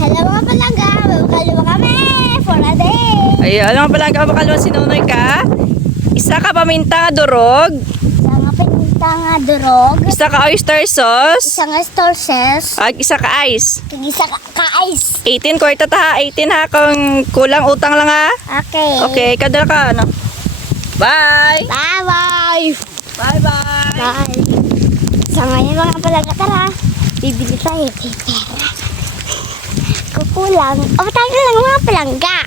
Hello mga palangga, magkalwa kami for a day. Ay, ano nga pala ang kapakalwa sinunoy ka? Isa ka paminta nga durog. Isa nga pinita nga durog. Isa ka oyster sauce. Isa nga torses. At isa ka ice. Isa ka-ice. 18 kwarta ta ha. 18 ha. Kung kulang utang lang ha. Okay. Okay, kadala ka ano. Bye! Bye-bye. Bye-bye! Bye. Sa ngayon mga palangga, tara. Bibili tayo kay pera. Kukulang. O, tayo lang mga palangga.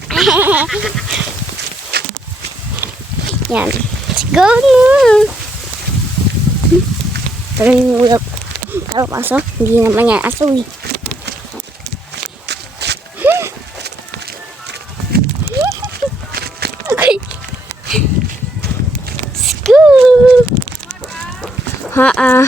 Yan. Let's go na. Pero yung ulap. Pero aso, hindi naman yan aso eh. Okay. Let's go. Ha-ah.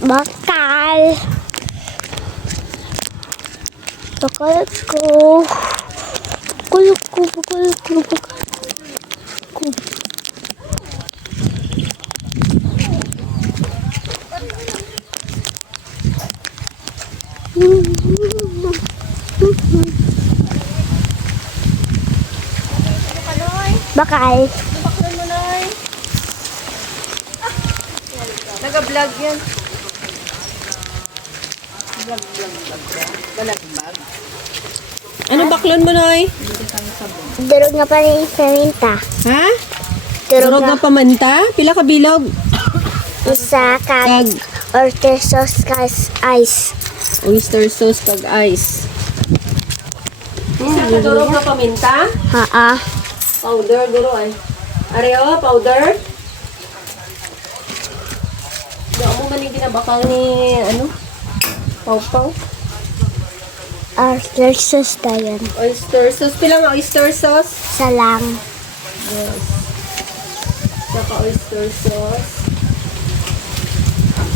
Bakal. Bakal ko. Bakal. Bakal. Baklan mo na Naga-vlog yan. Ano baklon mo Noy? Durog nga pa rin sa minta. Ha? Durog Durog nga nga pamanta? Pila ka bilog? isa kag oyster sauce kas ice. Oyster sauce kag ice. Isa ka durog nga paminta? Ha-ah. Powder duro ay. Areo, powder? Di mo man yung ginabakal ni ano? Pau-pau? Oyster sauce tayo. Oyster sauce. Pila nga oyster sauce? Isa lang. Yes. Saka oyster sauce.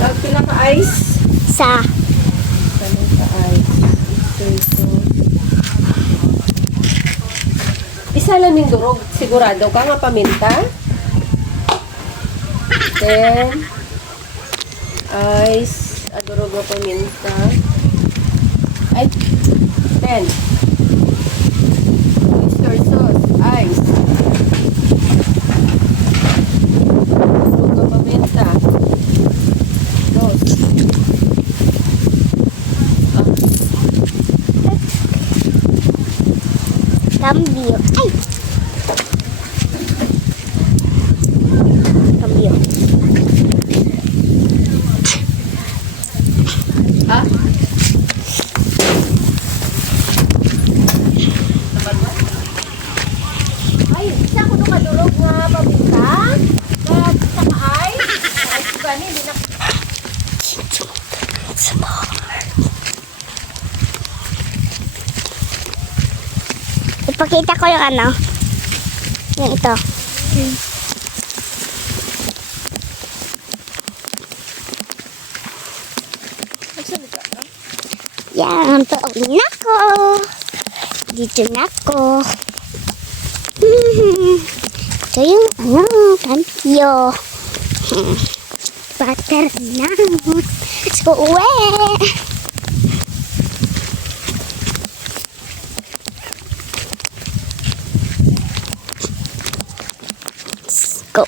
Saka pila ka ice? Isa. Kanang ka ice. Oyster sauce. Isa lang yung durog. Sigurado ka nga paminta? Then, ice. Durog nga paminta. Ay, 10. Oyster sauce. Ice. Durog nga paminta. Dos. Cambio. Ay! Cambio. Ha? Ay, isa ko nung madurog nga paminta. Kag saka ice. Ay, gani, hindi na. Ipakita ko yung ano. Yung ito. Yan, tuog na ko. Dito na ko. Ito yung ano, kampyo. Butter na. Let's go uwi. Go.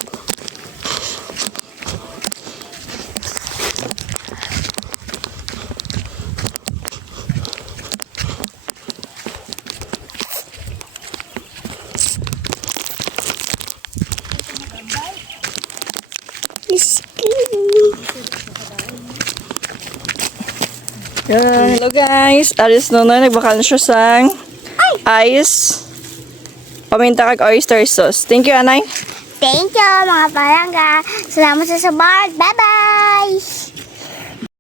Let's go. Hello guys. Alis Nonoy. Nagbakansyo sang ice. Paminta kag oyster sauce. Thank you, Anay. Thank you mga palangga. Salamat sa support. Bye-bye!